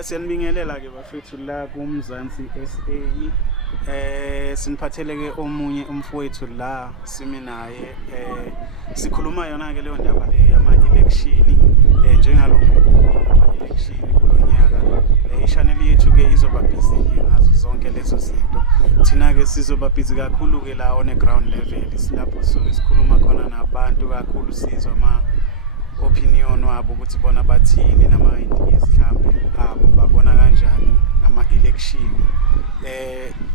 Siyanibingelela ke bafethu la kuMZANSI-SA. Siniphathele ke omunye umfowethu la simi naye sikhuluma yona ke leyo ndaba le yama-election njengalokho ama-election kulonyaka. I-channel yethu ke izoba busy ngazo zonke lezo zinto. Thina ke sizoba busy kakhulu ke la on a ground level. Silapho sikhuluma khona nabantu kakhulu sizwa opinion wabo ukuthi bona bathini nama-ideas mhlambe abo babona kanjani ngama-election.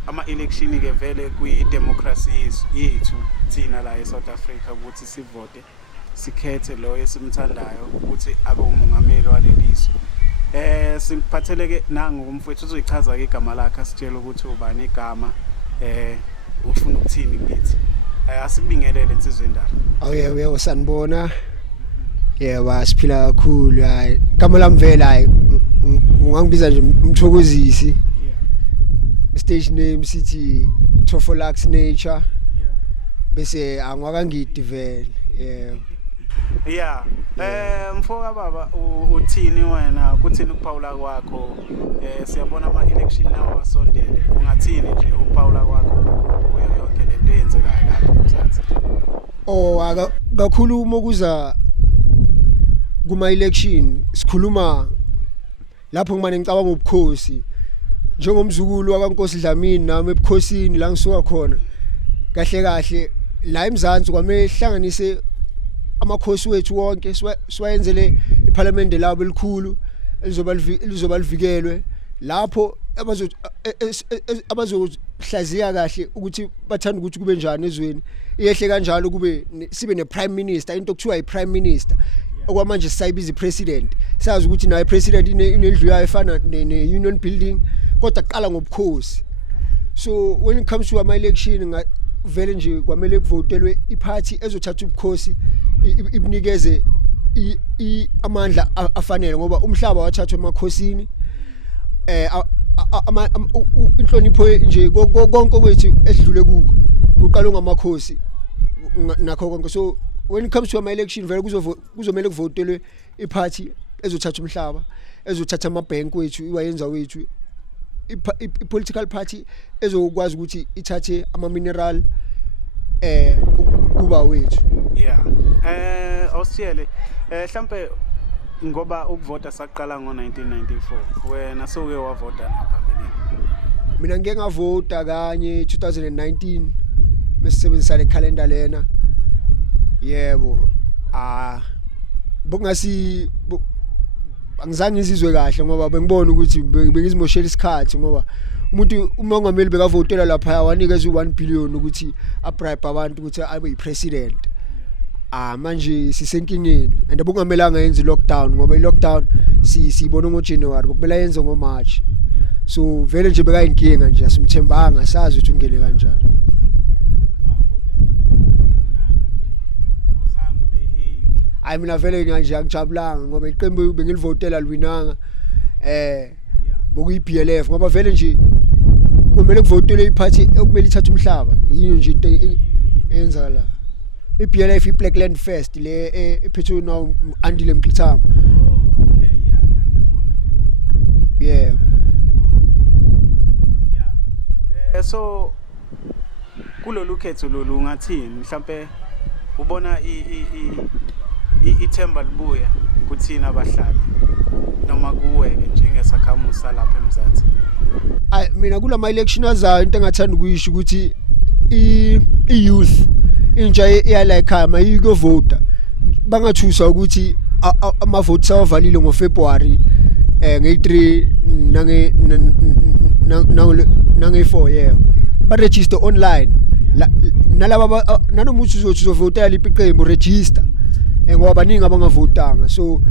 Ama-election ke vele kuyi-democracy yethu thina la e-South Africa ukuthi sivote sikhethe lo esimthandayo ukuthi abe umongameli walelizwe. Siphathele ke nangu umfowethu uzoyichaza ke igama lakhe asitshela ukuthi ubani igama ufuna ukuthini kithi. Asikubingelele insizwe endala. Awuye sanibona. Yebo siphila kakhulu hayi igama lami vele hayi ungangibiza nje Mthokozisi. Stage name sithi Tofolax Nature bese angwakangidi vele mfoka baba uthini wena kuthini ukuphawula kwakho siyabona ama-election nawo asondele ungathini nje ukuphawula kwakho kuyo yonke lento eyenzekayo lapha eMzansi? Kakhulu uma kuza kuma-election sikhuluma lapho ngimane ngicabanga ubukhosi njengomzukulu wakwaNkosi Dlamini nami ebukhosini la ngisuka khona kahle la eMzansi kwame hlanganise amakhosi wethu wonke siwayenzele iParliament labo elikhulu elizoba livikelwe lapho abazohlaziya kahle ukuthi bathanda ukuthi kube njani ezweni iyehle kanjalo kube sibe neprime minister into kuthiwa iprime minister okwamanje sisayibiza ipresident sazi ukuthi naye president inendlu yayo efana ne-union building kodwa qala ngobukhosi. So when it comes to ama-election vele nje kwamele kuvotelwe iparty ezothatha ubukhosi ibinikeze amandla afanele ngoba umhlaba wathathwa emakhosini inhlonipho nje konke kwethu esidlule kuko kuqala ngamakhosi nakho konke. So when it comes to ama-election vele kuzomele kuvotelwe iparty ezothatha umhlaba ezothatha amabhenki wethu iwayenza wethu i-political party ezokwazi ukuthi ithathe ama-mineral kuba wethu. Awusitshele mhlambe ngoba ukuvota saqala ngo-1994 wena soke wavota naphambilini? Mina ngike ngavota kanye 2019 mesisebenzisa le calendar lena. Yebo bokungasi angizange ngizizwe kahle ngoba bengibona ukuthi bengizimoshela isikhathi ngoba umuntu umongameli bekavotela lapha wanikeza u1 billion ukuthi abribe abantu ukuthi abe yipresident. Manje sisenkingeni and bokungamelanga yenze lockdown ngoba i-lockdown siyibona ngoJanuary bokumela yenze ngoMarch. So vele nje bekayinkinga nje asimthembanga sazi ukuthi ungene kanjani. Hayi mina vele nje angijabulanga ngoba iqembu bengilivotela liwinanga bokuyi-BLF ngoba vele nje kumele kuvotelwe iparty okumele ithathe umhlaba yini nje into eyenza la. I-BLF i-Black Land First le ephethwe now Andile Mqithama. Yeah. So kulolukhetho lolu ungathini mhlambe ubona ithemba libuya kuthina abahlali noma kuweke njengesakhamusa lapha eMzansi? Mina kulama election azayo into engathanda ukuyisho ukuthi i-youth intsha eyala ekhaya mayikuvota bangathusa ukuthi ama-votes awavalile ngoFebruary nge-3 nange-4 yeah ba register online nalaba nanomuthi uzovotela iqembu register ngoba baningi abangavotanga. So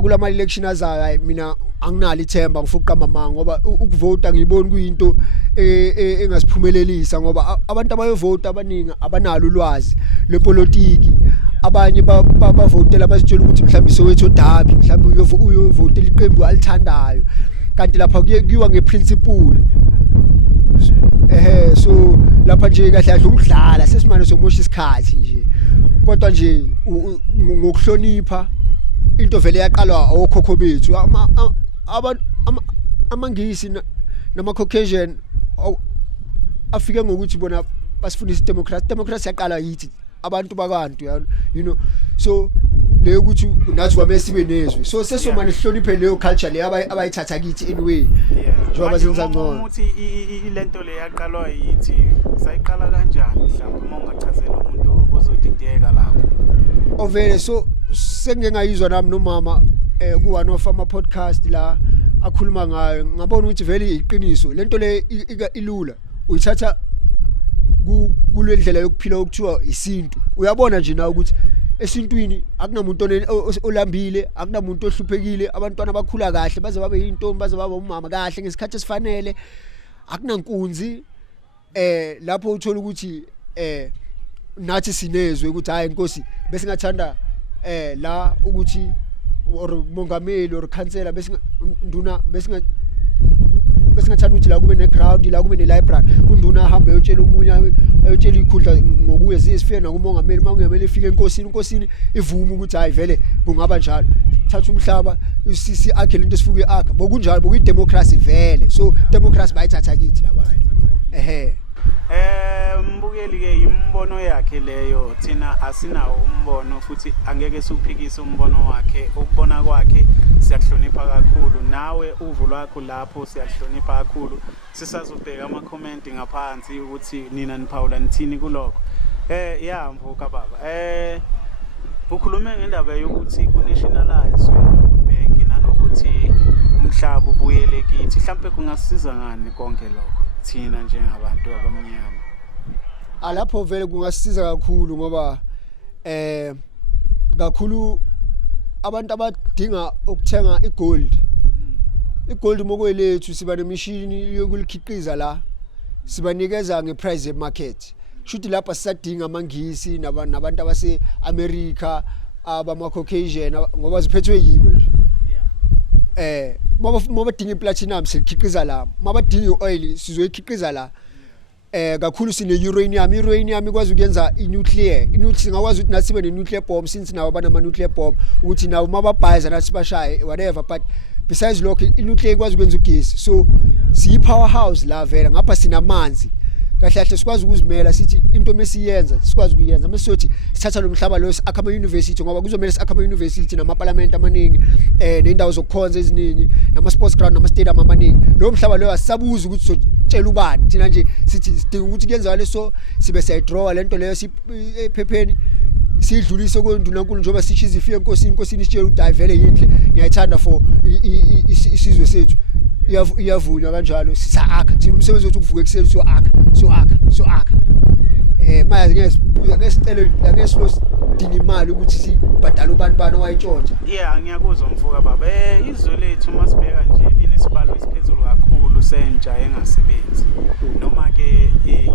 kulama election azayo mina anginalo ithemba ngifuqa amanga ngoba ukuvota ngiyibona kuyinto engasiphumelelisa ngoba abantu abayovota abaningi abanalo ulwazi lepolitiki. Abanye bavotela basitshela ukuthi mhlawumbe sowethu odabi mhlawumbe uyovotela iqembu alithandayo kanti lapha kuyiwa ngeprinciple. So lapha nje kahle kahle ukudlala sesimane somosha isikhathi nje kodwa nje ngokuhlonipha into vele yaqalwa okhokho bethu amangisi nama Caucasian afike ngokuthi bona basifundisa democracy yaqala yithi abantu bakantu you know so le ukuthi nathi kwamesibe nezwe so sesomani sihloniphe leyo culture le abayithatha kithi anyway njengoba senza ngcono ukuthi ilento le yaqalwa yithi sayiqala kanjani mhlawumbe uma ungachazela umuntu ozodideka lapho ovele so sengengayizwa nami nomama ku one of ama podcast la akhuluma ngayo ngabona ukuthi vele iqiniso lento le ilula uyithatha kulendlela yokuphila okuthiwa isintu uyabona nje na ukuthi esintwini akunamuntu olambile akunamuntu ohluphekile abantwana bakhula kahle baze babe yintombi baze babe umama kahle ngesikhathi esifanele akunankunzi lapho uthola ukuthi nathi sinezwe ukuthi hayi inkosi bese ngathanda la ukuthi or mongameli or councillor bese nduna bese ngathanda ukuthi la kube ne ground la kube ne library unduna ahambe ayotshela umunye ayotshela ikhundla ngokuye zisifike nakumongameli mangemeli efike enkosini ivuma ukuthi hayi vele kungaba njalo thatha umhlaba usisi akhe lento esifuke akha bokunjalo bokuyi democracy vele so democracy bayithatha kithi labantu mbukeli ke imbono yakhe leyo thina asinawo umbono futhi angeke siuphikise umbono wakhe ukubona kwakhe siyakuhlonipha kakhulu nawe uvu lwakho lapho siyakuhlonipha kakhulu sisazobheka ama comment ngaphansi ukuthi nina niphawula nithini kuloko mvuka baba ukhulume ngendaba yokuthi ku-nationalize bank nanokuthi umhlaba ubuyele kithi mhlawumbe kungasiza ngani konke lokho thina njengabantu abamnyama alapho vele kungasiza kakhulu ngoba kakhulu abantu abadinga ukuthenga igold mokwelethu siba nemishini yokulikhiqiza la sibanikeza ngeprice market shuthi lapha sisadinga amangisi nabantu abase America abama Caucasian ngoba ziphethwe yibo nje mabadinga iplatinum sikhiqiza la mabadinga oil sizoyikhiqiza la kakhulu sine uranium ikwazi ukuyenza inuclear singakwazi ukuthi nasibe ne-nuclear bomb since nawo banama nuclear bomb ukuthi nawo mababhayiza nathi bashaye whatever but besides lokho inuclear ikwazi ukwenza ugesi so siyi powerhouse la vela ngapha sinamanzi kahle sikwazi ukuzimela sithi into mesiyenza sikwazi kuyenza mesiyothi sithatha lo mhlaba lo akama university ngoba kuzomela akama university nama parliament amaningi nendawo zokukhonza eziningi nama sports ground nama stadium amaningi lo mhlaba lo asisabuza ukuthi sotshela ubani thina nje sithi sidinga ukuthi kuyenza leso sibe siyadraw lento leyo ephepheni sidlulise kondunankulu njoba sichiza ifike enkosini sitshela ukuthi vele yinhle ngiyayithanda for isizwe sethu iyavunywa kanjalo sisakha thina umsebenzi wethu ukuvuka ekuseni so-akha manje ngesicelo ngesilo sidinga imali ukuthi sibhadale ubani owayitshontsha ngiyakuzwa mfuka baba izwe lethu masibheka nje linesibalo esiphezulu kakhulu sentsha engasebenzi noma ke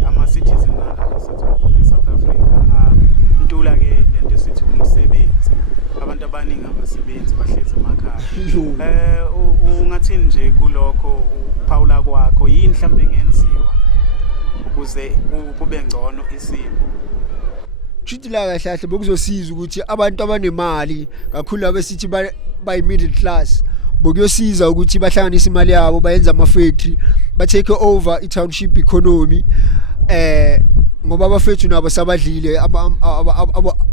ama-citizen e-South Africa ntula ke lento esithi umsebenzi abantu abaningi abasebenzi bahlezi emakhaya ungathini nje kulokho ukuphawula kwakho yini mhlawumbe engenziwa ukuze kube ngcono isimo Chithi la kahle bokuzosiza ukuthi abantu abanemali kakhulu abesithi by middle class bokuyosiza ukuthi bahlanganise imali yabo bayenza ama factory ba take over i township economy ngoba abafethu nabo sabadlile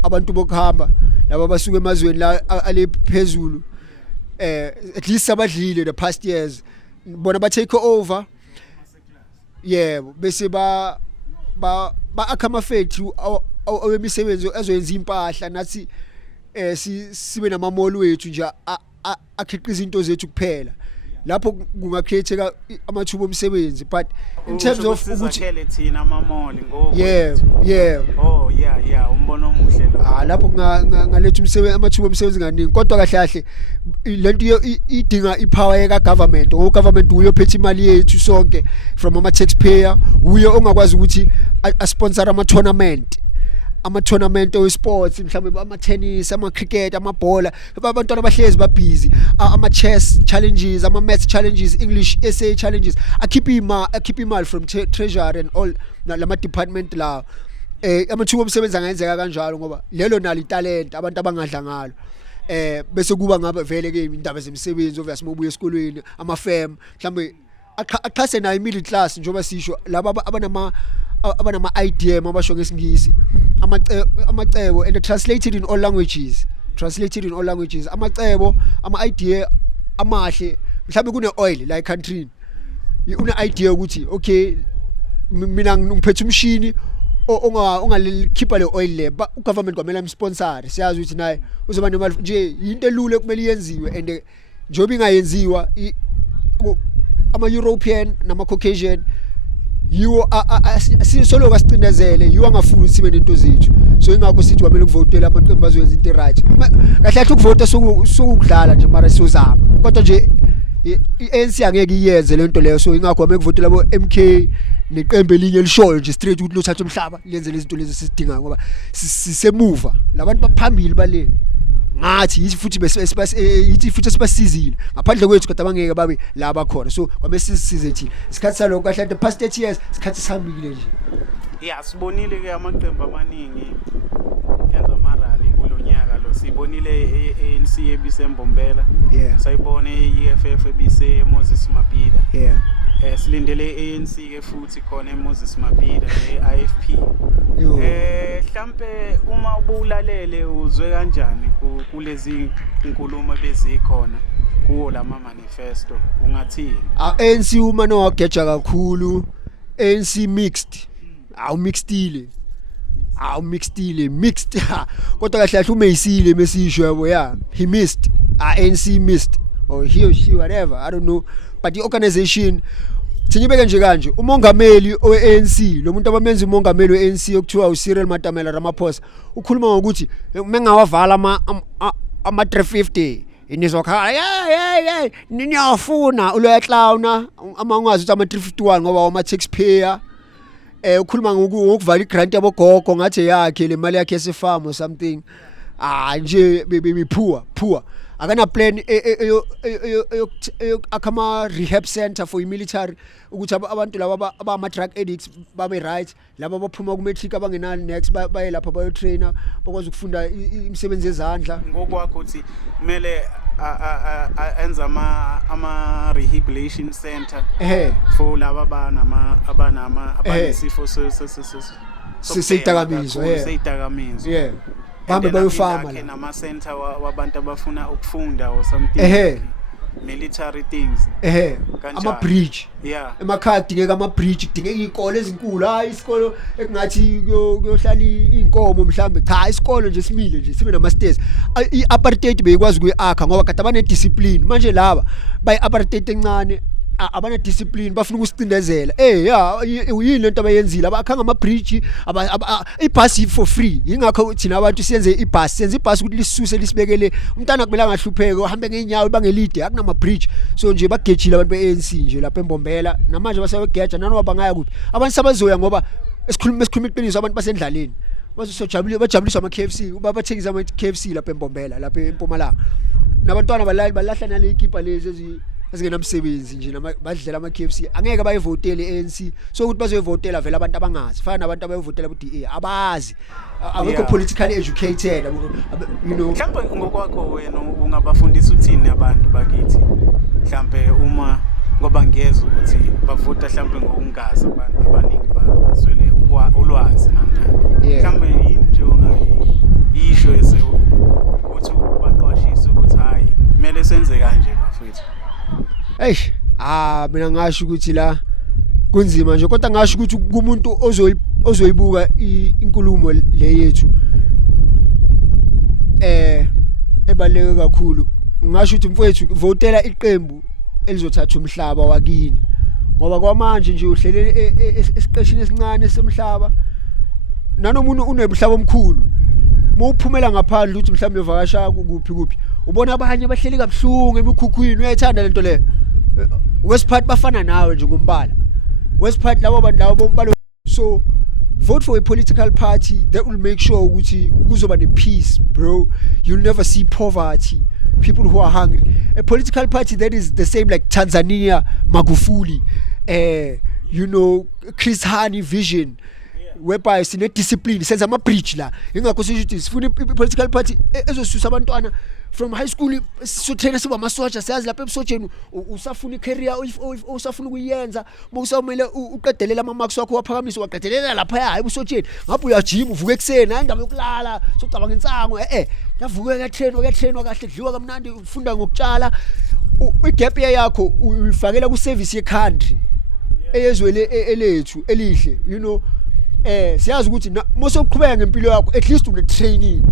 abantu bokuhamba laba basuka emazweni la ale phezulu at least sabadlile the past years bona ba take over bese ba akama factory awemisebenzi ezoyenza impahla nathi sibe nama mall wethu nje akhiqiza into zethu kuphela lapho kungacreate amathuba omsebenzi but in terms of ukuthi thina ama mall ngoku umbono omuhle lo lapho ngaletha umsebenzi amathuba omsebenzi nganingi kodwa kahle lento idinga ipower yeka government ngo government uyophetha imali yethu sonke from ama taxpayer uye ongakwazi ukuthi sponsor ama tournament we sports mhlawumbe ama tennis ama cricket ama bhola abantwana bahlezi ba busy ama chess challenges ama maths challenges English essay challenges akhipha imali from treasury and all lama department la amathuba omsebenzi angenzeka kanjalo ngoba lelo nalo italent abantu abangadla ngalo bese kuba ngabe vele ke indaba zemsebenzi obviously mobuye esikolweni ama-firm mhlambe axhase nayo middle class njengoba sisho laba abanama idea mabasho ngesingisi amacebo and translated in all languages amacebo idea amahle mhlambe kune oil la country une idea ukuthi okay mina ngiphethe umshini ongalikhipha le oil le ugovernment kwamela imsponsor siyazi ukuthi naye uzoba nemali nje into elule kumele iyenziwe and njoba ingayenziwa ama European nama Caucasian yiwo sisolo kasicindezele yiwo angafuni sibe nento zethu so ingakho sithi kwamele ukuvotela amaqembu azoyenza into right kahle ukuvota sokudlala nje mara siyozama kodwa nje iANC angeke iyenze lento leyo so ingakho kwamele ukuvotela bo MK neqembu elinye lishoyo nje straight ukuthi lothatha umhlaba lenze lezi zinto lezi sisidinga ngoba sisemuva labantu baphambili bale ngathi yithi futhi sibasizile ngaphandle kwethu kodwa bangeke babe la bakhona so kwamele sisize thina isikhathi saloko kahle the past 30 years isikhathi sihambile nje sibonile ke amaqembu amaningi enza marali kulonyaka lo sibonile ANC ebisembombela sayibona iEFF ebise Moses Mabhida silindele ANC ke futhi khona eMoses Mabhida neIFP mhlambe uma ubulalele uzwe kanjani kulezi inkulumo bezikhona kuwo lama manifesto ungathini ANC uma no wageja kakhulu ANC mixed mixed kodwa kahle kahle umeyisile mesisho yabo he missed ANC missed or he or she whatever I don't know but the organization Sinyibeke nje kanje umongameli oweANC lo muntu abamenza umongameli weANC okuthiwa uCyril Matamela Ramaphosa ukhuluma ngokuthi mengawavala ama 350 inizokhala niyafuna uloyaclowna amangazi ukuthi ama 351 ngoba ama taxpayer ukhuluma ngokuvala igrant yabogogo ngathi yakhe le mali yakhe yesifama or something nje poor akana plan akama rehab center for military ukuthi abantu laba abama drug addicts babe right laba baphuma ku matric abangenali next baye lapha bayo trainer bakwazi ukufunda imisebenzi yezandla ngokwakho uthi kumele enza ama rehabilitation center for laba abanesifo seyidakamizo bahambe bayofama la nama center wabantu abafuna ukufunda or something military things ama bridge emakhaya kudingeka ama bridge kudingeka izikole ezinkulu hayi isikolo ekungathi kuyohlala inkomo mhlambe cha isikolo nje simile nje sibe nama stairs iapartheid beyikwazi kuyiakha ngoba kade abane discipline manje laba bayi apartheid encane abana discipline bafuna ukusicindezela yini lento abayenzile abakhanga ama bridge ibus for free ingakho thina abantu siyenze ibus ukuthi lisuse lisibekele umntana kumele angahlupheke uhambe ngeenyawo bangelide akunama bridge so nje bagejile abantu beANC nje lapha embombela namanje basayogeja nanoba bangaya kuphi abantu sabazoya ngoba esikhuluma iqiniso abantu basendlaleni bajabuliswa ama KFC bathengisa ama KFC lapha embombela lapha eMpumalanga nabantwana balahla nale ikipa lezi ezingenamsebenzi nje badlela ama KFC angeke bayivotele ANC so ukuthi bazoyivotela vele abantu abangazi fana nabantu abayivotela ku DA abazi abekho politically educated you know mhlawumbe ngokwakho wena ungabafundisa uthini abantu bakithi mhlawumbe uma ngoba ngiyeza ukuthi bavota mhlawumbe ngokungazi abantu abaningi baswele ulwazi namhlanje mhlawumbe yini nje ongayisho ese ukuthi baqwashise ukuthi hayi kumele senze kanje bafethu mina ngasho ukuthi la kunzima nje kodwa ngasho ukuthi kumuntu ozoyibuka inkulumo le yethu ebaleke kakhulu ngasho ukuthi mfowethu votela iqembu elizothatha umhlaba wakini ngoba kwamanje nje uhlele esiqeshini esincane semhlaba nanomuntu unemhlaba omkhulu mawuphumela ngaphandle ukuthi mhlawumbe uvakasha kuphi ubona abanye bahleli kabhlungu emikhukhwini uyayithanda lento le Westpart bafana nawe nje ngombala Westpart labo bantu labo bombalo so vote for a political party that will make sure ukuthi kuzoba ne peace bro you'll never see poverty people who are hungry a political party that is the same like Tanzania Magufuli you know Chris Hani vision whereby sine discipline senza ama bridge la ingakho sithi sifuna political party ezosusa abantwana from high school so trainer siba masoja siyazi lapha ebusojeni usafuna icareer usafuna ukuyenza mokusawumele uqedelela ama marks wakho waphakamisa waqedelela lapha hayi ebusojeni ngabe uyajima uvuka ekseni hayi indaba yokulala socabanga insango yavuka ka train kahle dliwa kamnandi ufunda ngokutshala igap yakho uyifakela ku service ye country eyezwele elethu elihle you know siyazi ukuthi mose uqhubeka ngempilo yakho at least une training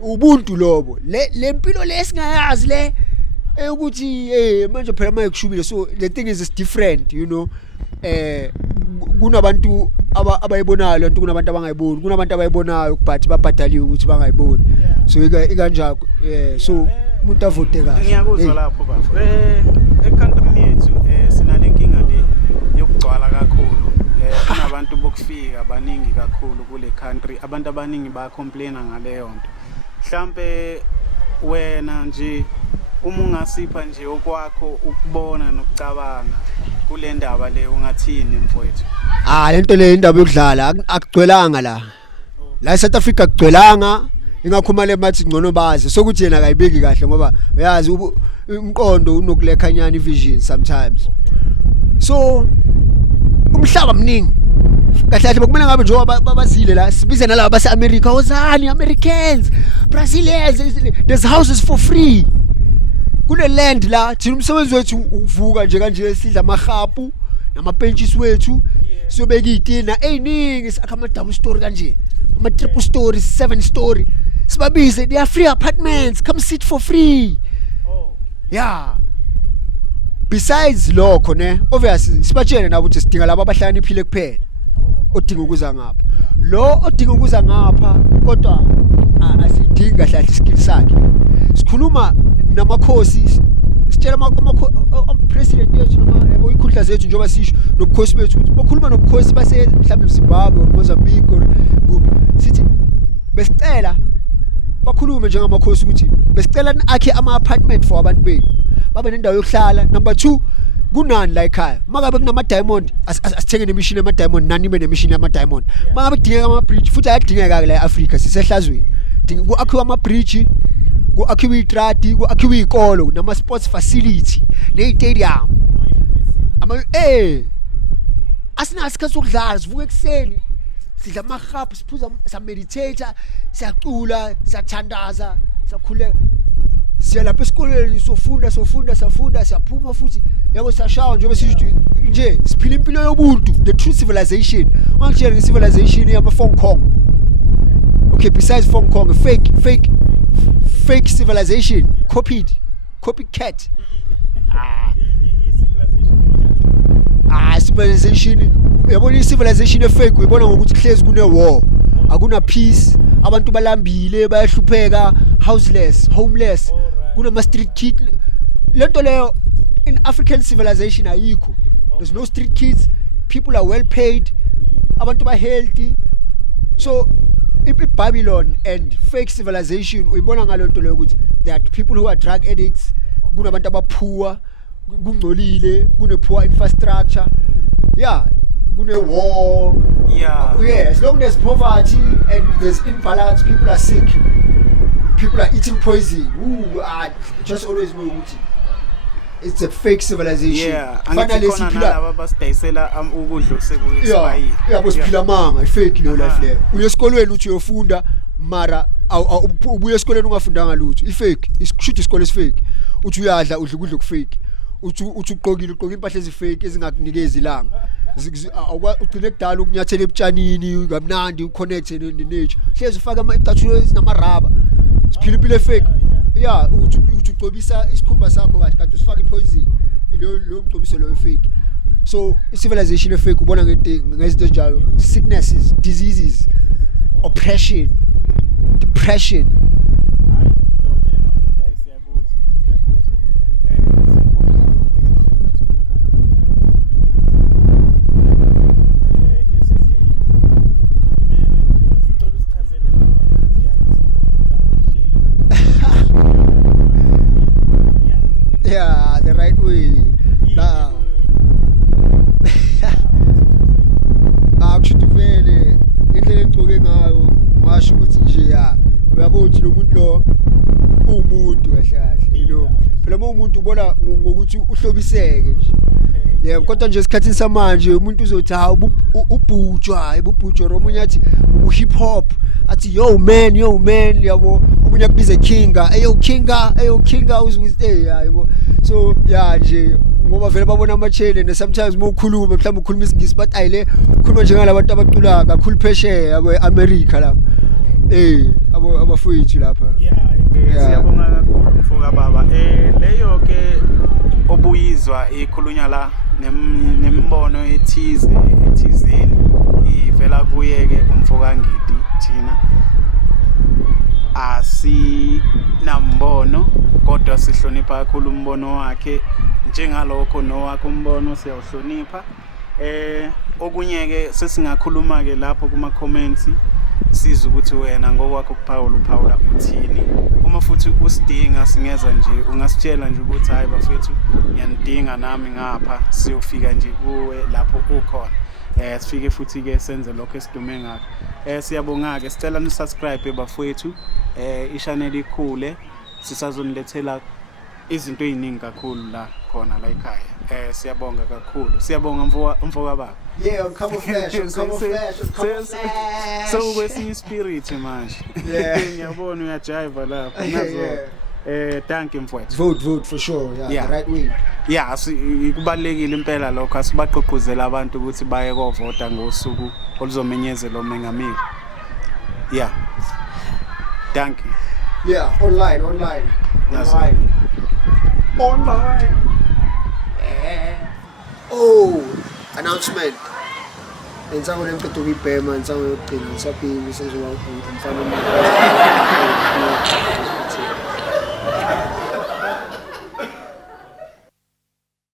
ubuntu lobo le mpilo lesingayazi le ukuthi manje phela maye kushubile so the thing is different you know kunabantu abayibonayo lento kunabantu abangayiboni kunabantu abayibonayo but babhadaliwe ukuthi bangayiboni so ikanjalo so umuntu avote kahle ngiyakuzwa lapho bafo ekhantrini yethu sinalenkinga le yokugcwala kakhulu kunabantu bokufika abaningi kakhulu kule country abantu abaningi bayacomplaina ngaleyo nto mhlambe wena nje uma ungasipha nje okwakho ukubona nokucabanga kule ndaba le ungathini mfowethu lento le indaba yokudlala akugcwelanga la South Africa akugcwelanga ingakhuma le mathi ngcono bazi sokuthi yena akayibeki kahle ngoba uyazi umqondo unokulekhanyana vision sometimes so umhlaba mningi kahle bokumele ngabe njengoba babazile la sibize nalabo base America ozani Americans Brazilians there's houses for free kule land la thina umsebenzi wethu uvuka nje kanje sidla amahapu namapentshis wethu siyobeka itina eyiningi sakha ama double story kanje ama triple story 7 story sibabize they are free apartments come sit for free yeah besides lokho ne obviously sibatshele nabo ukuthi sidinga labo abahlala iphile kuphela odinga ukuza ngapha lo odinga ukuza ngapha kodwa asidinga kahle iskill sakhe sikhuluma namakhosi sitshela ama president yethu noma yabo ikhundla zethu njengoba sisho nobukhosi bethu ukuthi bakhuluma nobukhosi base mhlawumbe eZimbabwe or Mozambique or sithi besicela bakhulume njengamakhosi ukuthi besicela akhe ama apartment for abantu bethu babe nendawo yokuhlala number 2 kunani la ekhaya makabe kunama diamond asithenge nemishini ama diamond nani ibe nemishini ama diamond makabe kudingeka ama bridge futhi ayadingeka la eAfrica sisehlazweni akhiwa ama bridge akhiwa itrati akhiwa izikolo nama sports facility ne stadium ama asina isikhathi sokudlala sivuka ekseni sidla amahap siphuza sa meditator siyacula siyathandaza siyakhuleka siya lapha esikoleni sofunda siyaphuma futhi yabo siyashawa njengoba sithi nje siphila impilo yobuntu the true civilization ungakutshela nge-civilization yama Hong Kong okay besides Hong Kong fake civilization copycat civilization yabona civilization fake uyibona ngokuthi hlezi kune war akuna peace abantu balambile bayahlupheka homeless kuna street kid lento leyo in African civilization ayikho there's no street kids people are well paid abantu ba healthy so Babylon and fake civilization uyibona ngalonto leyo ukuthi there are people who are drug addicts kunabantu abaphua kungcolile kune poor infrastructure yeah kune war as long as poverty and there's imbalance people are sick people are eating poison just always know ukuthi it's a fake civilization finally siphila abasidayisela ukudlo sekuyisipayile yabo siphila manga ifake leyo life leyo uye esikolweni uthi uyofunda mara ubuye esikolweni ungafundanga lutho ifake isishuthi isikole esifake uthi uyadla udla ukudla okufake uthi uqoqa impahla ezifake ezingakunikezi ilanga ugcine kudala ukunyathela ebutshanini kamnandi uconnect nenature hlezi ufaka amacathulo ezinama-rubber siphila impilo efake uthi ucobisa isikhumba sakho kahle kanti usifaka ipoison lo mcobiso lo fake so civilization efake ubona ngezinto ezinjalo sicknesses diseases oppression depression the right way akusho vele ngendlela engcoke ngayo ngasho ukuthi nje uyabo uthi lo muntu lo umuntu kahle kahle you know phela uma umuntu ubona ngokuthi uhlobiseke nje yebo kodwa nje esikhathini samanje umuntu uzothi ha ubhutshwa omunye athi ubu hip hop athi yo man yabo omunye akubize kinga kinga uzwe yabo so nje ngoba vele babona amachene and sometimes uma ukhuluma mhlawumbe ukhuluma isingisi but ayile ukhuluma njengalabantu abaqula kakhulu phesheya yabo eAmerica lapha abafowethu lapha siyabonga kakhulu mfoka baba leyo ke obuyizwa ikhulunywa la nembono ethizeni ivela kuye ke umfoka Ngidi thina asinambono kodwa sihlonipha kakhulu umbono wakhe njengalokho nowakho umbono siyawuhlonipha okunye ke sesingakhuluma ke lapho kuma comments siza ukuthi wena ngokwakho uphawula uthini uma futhi usidinga singeza nje ungasitshela nje ukuthi hayi bafethu ngiyanidinga nami ngapha siyofika nje kuwe lapho ukhona sifike futhi ke senze lokho esidume ngakho siyabonga ke sicela ni subscribe bafethu i-channel ikhule sisazonilethela izinto eziningi kakhulu la khona la ekhaya siyabonga kakhulu siyabonga mfoka baba camouflage so kwesinye spirit manje ngiyabona uyajiva lapho nazo thank you mfowethu vote for sure the right way kubalekile impela lokho asibaqoquzela abantu ukuthi baye kovota ngosuku oluzomenyezela umengameli thank you online announcement Ngisango lemqedwe ukubhema ngisango yokugcina ngisaphi senziwa umfana